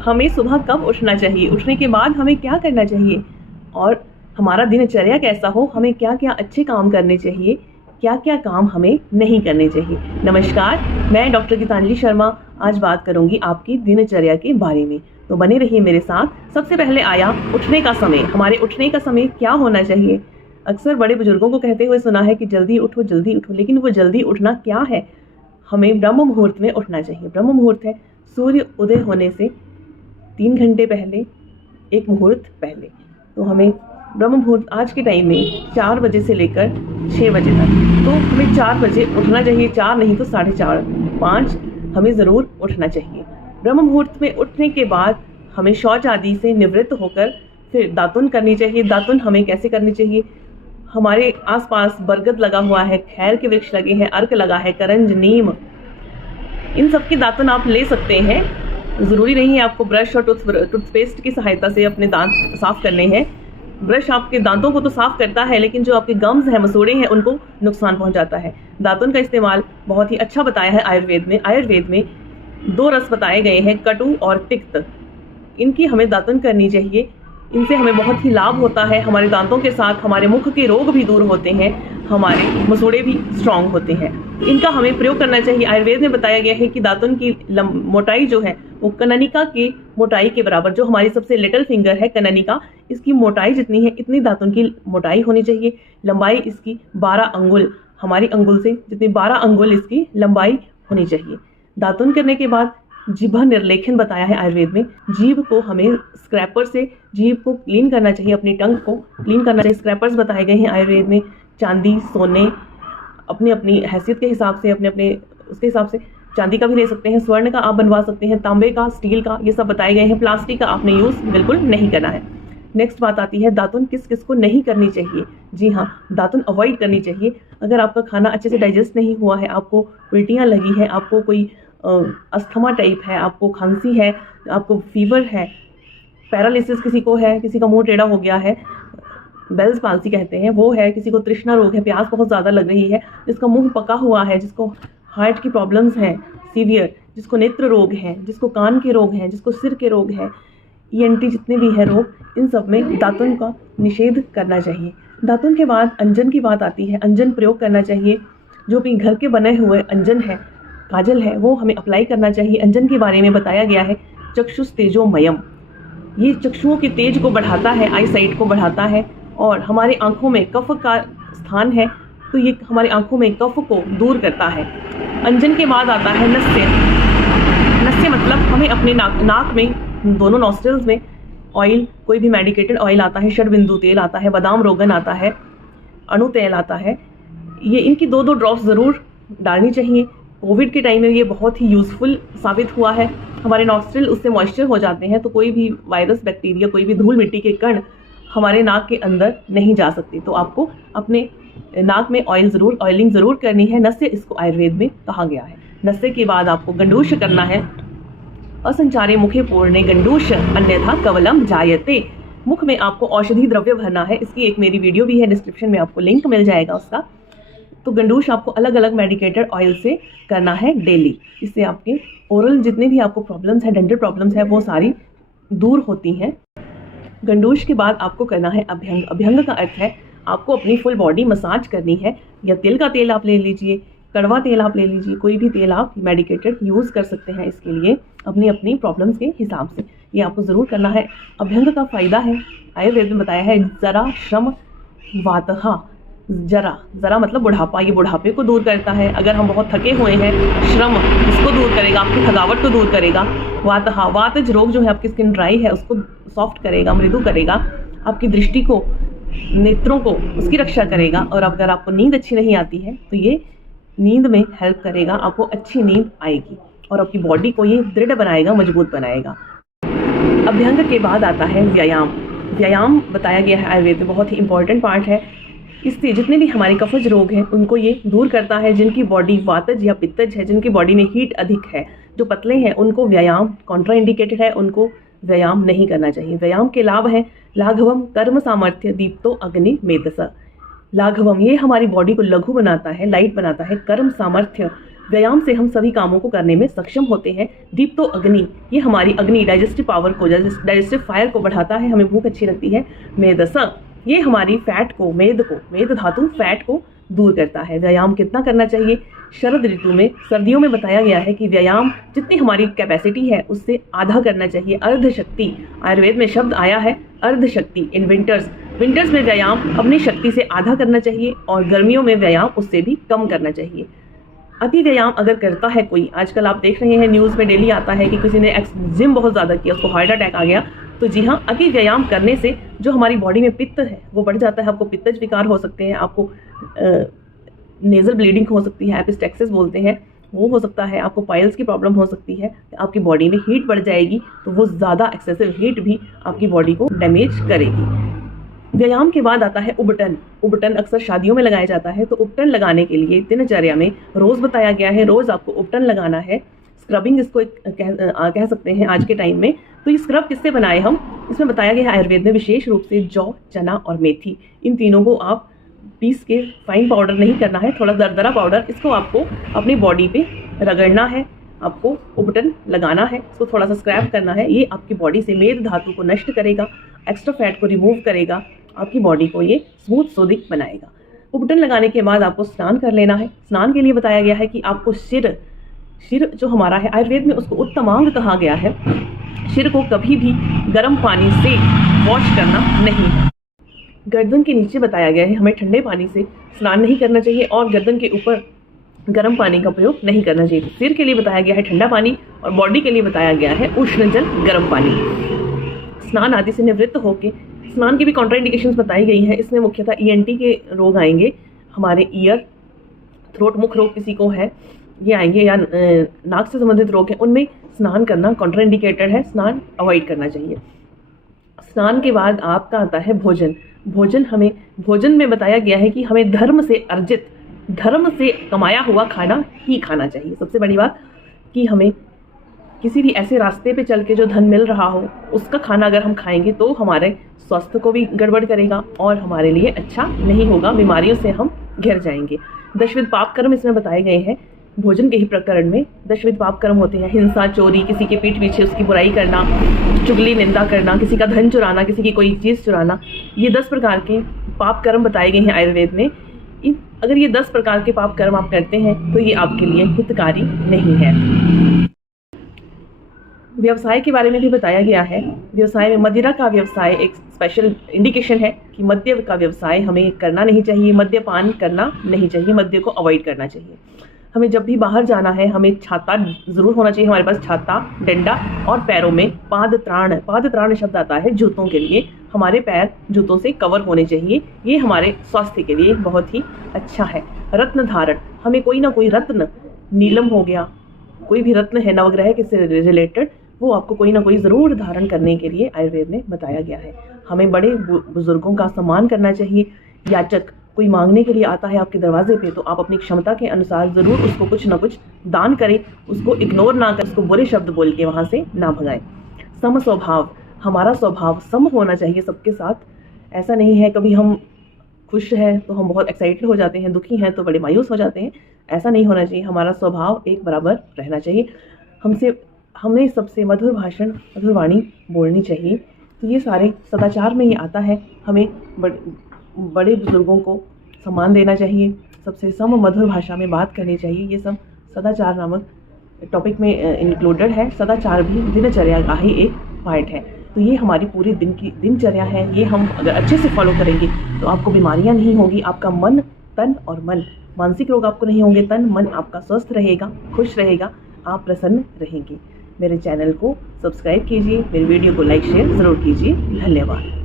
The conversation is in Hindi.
हमें सुबह कब उठना चाहिए, उठने के बाद हमें क्या करना चाहिए और हमारा दिनचर्या कैसा हो, हमें क्या क्या अच्छे काम करने चाहिए, क्या क्या काम हमें नहीं करने चाहिए। नमस्कार, मैं डॉक्टर गीतांजलि शर्मा आज बात करूंगी आपकी दिनचर्या के बारे में, तो बने रहिए मेरे साथ। सबसे पहले आया उठने का समय। हमारे उठने का समय क्या होना चाहिए। अक्सर बड़े बुजुर्गों को कहते हुए सुना है कि जल्दी उठो जल्दी उठो, लेकिन वो जल्दी उठना क्या है। हमें ब्रह्म मुहूर्त में उठना चाहिए। ब्रह्म मुहूर्त है सूर्य उदय होने से 3 घंटे पहले, 1 मुहूर्त पहले। तो हमें ब्रह्म मुहूर्त आज के टाइम में 4 बजे से लेकर 6 बजे तक, तो हमें 4 बजे उठना चाहिए। 4 नहीं तो 4:30, 5 हमें ज़रूर उठना चाहिए। ब्रह्म मुहूर्त में उठने के बाद हमें शौच आदि से निवृत्त होकर फिर दातुन करनी चाहिए। दातुन हमें कैसे करनी चाहिए। हमारे आसपास बरगद लगा हुआ है, खैर के वृक्ष लगे हैं, अर्क लगा है, करंज, नीम, इन सब की दातुन आप ले सकते हैं। ज़रूरी नहीं है आपको ब्रश और टूथपेस्ट की सहायता से अपने दांत साफ करने हैं। ब्रश आपके दांतों को तो साफ करता है, लेकिन जो आपके गम्स हैं, मसूड़े हैं, उनको नुकसान पहुंचाता है। दातुन का इस्तेमाल बहुत ही अच्छा बताया है आयुर्वेद में। आयुर्वेद में 2 रस बताए गए हैं, कटु और तिक्त। इनकी हमें दातुन करनी चाहिए। इनसे हमें बहुत ही लाभ होता है। हमारे दांतों के साथ हमारे मुख के रोग भी दूर होते हैं, हमारे मसूड़े भी स्ट्रांग होते हैं। इनका हमें प्रयोग करना चाहिए। आयुर्वेद में बताया गया है कि दातुन की मोटाई जो है वो कननिका की मोटाई के बराबर, जो हमारी सबसे लिटिल फिंगर है कननिका, इसकी मोटाई जितनी है इतनी दातुन की मोटाई होनी चाहिए। लंबाई इसकी 12 अंगुल, हमारी अंगुल से जितनी 12 अंगुल इसकी लंबाई होनी चाहिए। दातुन करने के बाद जिह्वा निर्लेखन बताया है आयुर्वेद में। जीभ को हमें स्क्रैपर से जीभ को क्लीन करना चाहिए, अपनी टंग को क्लीन करना चाहिए। स्क्रैपर्स बताए गए हैं आयुर्वेद में। चांदी, सोने, अपनी अपनी हैसियत के हिसाब से, अपने अपने उसके हिसाब से चांदी का भी ले सकते हैं, स्वर्ण का आप बनवा सकते हैं, तांबे का, स्टील का, ये सब बताए गए हैं। प्लास्टिक का आपने यूज़ बिल्कुल नहीं करना है। नेक्स्ट बात आती है दातुन किस किस को नहीं करनी चाहिए। जी हाँ, दातुन अवॉइड करनी चाहिए। अगर आपका खाना अच्छे से डाइजेस्ट नहीं हुआ है, आपको उल्टियाँ लगी हैं, आपको कोई अस्थमा टाइप है, आपको खांसी है, आपको फीवर है, पैरालिसिस किसी को है, किसी का मुंह टेढ़ा हो गया है, बेल्स पाल्सी कहते हैं वो है, किसी को तृष्णा रोग है, प्यास बहुत ज़्यादा लग रही है, जिसका मुंह पका हुआ है, जिसको हार्ट की प्रॉब्लम्स हैं सीवियर, जिसको नेत्र रोग हैं, जिसको कान के रोग हैं, जिसको सिर के रोग हैं, ENT जितने भी हैं रोग, इन सब में दातुन का निषेध करना चाहिए। दातुन के बाद अंजन की बात आती है। अंजन प्रयोग करना चाहिए। जो भी घर के बने हुए अंजन है, काजल है, वो हमें अप्लाई करना चाहिए। अंजन के बारे में बताया गया है चक्षुष तेजोमयम, ये चक्षुओं के तेज को बढ़ाता है, आई साइट को बढ़ाता है, और हमारे आँखों में कफ का स्थान है तो ये हमारी आँखों में कफ को दूर करता है। अंजन के बाद आता है नस्य। नस्य मतलब हमें अपने नाक में, दोनों नॉस्ट्रल्स में ऑयल, कोई भी मेडिकेटेड ऑयल आता है, षडबिंदु तेल आता है, बादाम रोगन आता है, अणु तेल आता है, ये इनकी 2-2 ड्रॉप्स ज़रूर डालनी चाहिए। कोविड के टाइम में ये बहुत ही यूज़फुल साबित हुआ है। हमारे नॉस्ट्रिल उससे मॉइस्चर हो जाते हैं, तो कोई भी वायरस, बैक्टीरिया, कोई भी धूल मिट्टी के कण हमारे नाक के अंदर नहीं जा सकते। तो आपको अपने नाक में ऑयलिंग ज़रूर करनी है। नस्य इसको आयुर्वेद में कहा गया है। नस्य के बाद आपको गंडूश करना है। असंचारे मुखे पूर्णे गंडूश अन्यथा कवलम जायते। मुख में आपको औषधि द्रव्य भरना है। इसकी एक मेरी वीडियो भी है, डिस्क्रिप्शन में आपको लिंक मिल जाएगा उसका। तो गंडूश आपको अलग अलग मेडिकेटेड ऑयल से करना है डेली। इससे आपके ओरल जितने भी आपको प्रॉब्लम्स हैं, डेंटल प्रॉब्लम्स हैं, वो सारी दूर होती हैं। गंडूश के बाद आपको करना है अभ्यंग। अभ्यंग का अर्थ है आपको अपनी फुल बॉडी मसाज करनी है। या तिल का तेल आप ले लीजिए, कड़वा तेल आप ले लीजिए, कोई भी तेल आप मेडिकेटेड यूज़ कर सकते हैं इसके लिए, अपनी अपनी प्रॉब्लम्स के हिसाब से। ये आपको ज़रूर करना है। अभ्यंग का फ़ायदा है, आयुर्वेद में बताया है, जरा श्रम वातहा। जरा मतलब बुढ़ापा, ये बुढ़ापे को दूर करता है। अगर हम बहुत थके हुए हैं, श्रम इसको दूर करेगा, आपकी थकावट को दूर करेगा। वातहा, वातज रोग जो है, आपकी स्किन ड्राई है उसको सॉफ्ट करेगा, मृदु करेगा, आपकी दृष्टि को, नेत्रों को, उसकी रक्षा करेगा। और अगर आपको नींद अच्छी नहीं आती है तो ये नींद में हेल्प करेगा, आपको अच्छी नींद आएगी और आपकी बॉडी को ये दृढ़ बनाएगा, मजबूत बनाएगा। अभ्यंग के बाद आता है व्यायाम। व्यायाम बताया गया है आयुर्वेद में, बहुत ही इंपॉर्टेंट पार्ट है। इससे जितने भी हमारे कफज रोग हैं उनको ये दूर करता है। जिनकी बॉडी वातज या पित्तज है, जिनकी बॉडी में हीट अधिक है, जो पतले हैं, उनको व्यायाम कॉन्ट्रा इंडिकेटेड है, उनको व्यायाम नहीं करना चाहिए। व्यायाम के लाभ हैं लाघवम कर्म सामर्थ्य दीप्तो अग्नि मेधस। लाघवम ये हमारी बॉडी को लघु बनाता है, लाइट बनाता है। कर्म सामर्थ्य व्यायाम से हम सभी कामों को करने में सक्षम होते हैं। दीप्तो अग्नि, ये हमारी अग्नि डाइजेस्टिव पावर को, डाइजेस्टिव फायर को बढ़ाता है, हमें भूख अच्छी लगती है। मेदसा, ये हमारी फैट को, मेद धातु फैट को दूर करता है। व्यायाम कितना करना चाहिए? शरद ऋतु में, सर्दियों में बताया गया है कि व्यायाम जितनी हमारी कैपेसिटी है उससे आधा करना चाहिए। अर्धशक्ति, आयुर्वेद में शब्द आया है अर्धशक्ति। इन विंटर्स में व्यायाम अपनी शक्ति से आधा करना चाहिए और गर्मियों में व्यायाम उससे भी कम करना चाहिए। अति व्यायाम अगर करता है कोई, आजकल आप देख रहे हैं न्यूज़ में डेली आता है कि किसी ने जिम बहुत ज़्यादा किया, उसको हार्ट अटैक आ गया। तो जी हाँ, अति व्यायाम करने से जो हमारी बॉडी में पित्त है वो बढ़ जाता है। आपको पित्तज विकार हो सकते हैं, आपको नेजल ब्लीडिंग हो सकती है, एपिस्टेक्सिस बोलते हैं, वो हो सकता है। आपको पाइल्स की प्रॉब्लम हो सकती है, आपकी बॉडी में हीट बढ़ जाएगी, तो वो ज़्यादा एक्सेसिव हीट भी आपकी बॉडी को डैमेज करेगी। व्यायाम के बाद आता है उबटन। उबटन अक्सर शादियों में लगाया जाता है, तो उबटन लगाने के लिए दिनचर्या में रोज़ बताया गया है, रोज़ आपको उबटन लगाना है। स्क्रबिंग इसको कह सकते हैं आज के टाइम में। तो ये स्क्रब किससे बनाए हम? इसमें बताया गया है आयुर्वेद में विशेष रूप से जौ, चना और मेथी, इन तीनों को आप पीस के, फाइन पाउडर नहीं करना है, थोड़ा दरदरा पाउडर, इसको आपको अपनी बॉडी पे रगड़ना है, आपको उबटन लगाना है, इसको थोड़ा सा स्क्रैप करना है। ये आपकी बॉडी से मेद धातु को नष्ट करेगा, एक्स्ट्रा फैट को रिमूव करेगा, आपकी बॉडी को ये स्मूथ सोदिक बनाएगा। उबटन लगाने के बाद आपको स्नान कर लेना है। स्नान के लिए बताया गया है कि आपको सिर जो हमारा है, आयुर्वेद में उसको उत्तमांग कहा गया है। सिर को कभी भी गर्म पानी से वॉश करना नहीं है। गर्दन के नीचे बताया गया है हमें ठंडे पानी से स्नान नहीं करना चाहिए और गर्दन के ऊपर गर्म पानी का प्रयोग नहीं करना चाहिए। सिर के लिए बताया गया है ठंडा पानी और बॉडी के लिए बताया गया है उष्ण जल, गर्म पानी। स्नान आदि से निवृत्त होकर, स्नान की भी कॉन्ट्राइंडिकेशंस बताई गई हैं। इसमें मुख्यतः ENT के रोग आएंगे, हमारे ईयर, थ्रोट, मुख रोग किसी को है, ये आएंगे, या नाक से संबंधित रोग हैं, उनमें स्नान करना कॉन्ट्राइंडिकेटेड है, स्नान अवॉइड करना चाहिए। स्नान के बाद आपका आता है भोजन। भोजन में बताया गया है कि हमें धर्म से अर्जित, धर्म से कमाया हुआ खाना ही खाना चाहिए। सबसे बड़ी बात कि हमें किसी भी ऐसे रास्ते पे चल के जो धन मिल रहा हो उसका खाना अगर हम खाएंगे तो हमारे स्वास्थ्य को भी गड़बड़ करेगा और हमारे लिए अच्छा नहीं होगा, बीमारियों से हम घिर जाएंगे। दशविध पाप कर्म इसमें बताए गए हैं। भोजन के ही प्रकरण में दशविध पाप कर्म होते हैं: हिंसा, चोरी, किसी के पीठ पीछे उसकी बुराई करना, चुगली, निंदा करना, किसी का धन चुराना, किसी की कोई चीज़ चुराना। ये 10 प्रकार के पाप कर्म बताए गए हैं आयुर्वेद में। अगर ये 10 प्रकार के पाप कर्म आप करते हैं तो ये आपके लिए हितकारी नहीं है। व्यवसाय के बारे में भी बताया गया है। व्यवसाय में मदिरा का व्यवसाय एक स्पेशल इंडिकेशन है कि मद्य का व्यवसाय हमें करना नहीं चाहिए, मद्यपान करना नहीं चाहिए, मद्य को अवॉइड करना चाहिए। हमें जब भी बाहर जाना है हमें छाता ज़रूर होना चाहिए, हमारे पास छाता, डंडा, और पैरों में पादत्राण शब्द आता है जूतों के लिए। हमारे पैर जूतों से कवर होने चाहिए, ये हमारे स्वास्थ्य के लिए बहुत ही अच्छा है। रत्न धारण, हमें कोई ना कोई रत्न, नीलम हो गया, कोई भी रत्न है नवग्रह के से रिलेटेड, वो आपको कोई ना कोई ज़रूर धारण करने के लिए आयुर्वेद में बताया गया है। हमें बड़े बुजुर्गों का सम्मान करना चाहिए। याचक कोई मांगने के लिए आता है आपके दरवाजे पे, तो आप अपनी क्षमता के अनुसार ज़रूर उसको कुछ ना कुछ दान करें, उसको इग्नोर ना करें, उसको बुरे शब्द बोल के वहाँ से ना भगाएं। सम स्वभाव, हमारा स्वभाव सम होना चाहिए सबके साथ। ऐसा नहीं है कभी हम खुश हैं तो हम बहुत एक्साइटेड हो जाते हैं, दुखी हैं तो बड़े मायूस हो जाते हैं, ऐसा नहीं होना चाहिए। हमारा स्वभाव एक बराबर रहना चाहिए। हमें सबसे मधुर भाषण, मधुर वाणी बोलनी चाहिए। तो ये सारे सदाचार में ही आता है। हमें बड़े बुजुर्गों को सम्मान देना चाहिए, सबसे सम मधुर भाषा में बात करनी चाहिए। ये सब सदाचार नामक टॉपिक में इंक्लूडेड है। सदाचार भी दिनचर्या का ही एक पार्ट है। तो ये हमारी पूरी दिन की दिनचर्या है। ये हम अगर अच्छे से फॉलो करेंगे तो आपको बीमारियां नहीं होगी। आपका मन, तन और मन, मानसिक रोग आपको नहीं होंगे। तन मन आपका स्वस्थ रहेगा, खुश रहेगा, आप प्रसन्न रहेंगे। मेरे चैनल को सब्सक्राइब कीजिए, मेरे वीडियो को लाइक शेयर ज़रूर कीजिए। धन्यवाद।